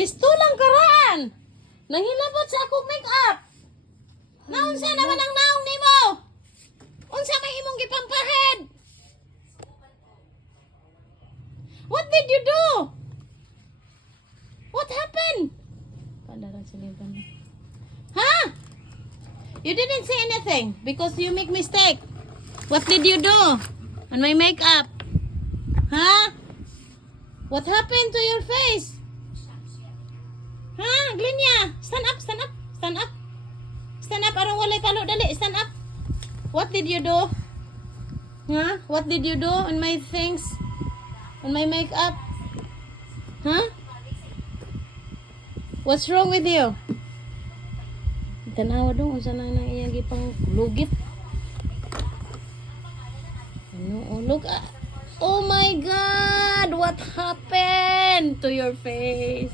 Pistulang karaan. Nahilabot sa akong make-up. Naunsa naman ang naong nimo? Unsa may imong gipampahid? What did you do? What happened? Huh? You didn't say anything because you make mistake. What did you do on my makeup? Huh? What happened to your face? Huh? Glinya, stand up, stand up, stand up. Stand up, arong walay palo, dali, stand up. What did you do? Huh? What did you do on my things? On my makeup? Huh? What's wrong with you? Tanawa dong, unsa na nang iyang gipang lugit. Ano, oh, look. Oh my God! What happened to your face?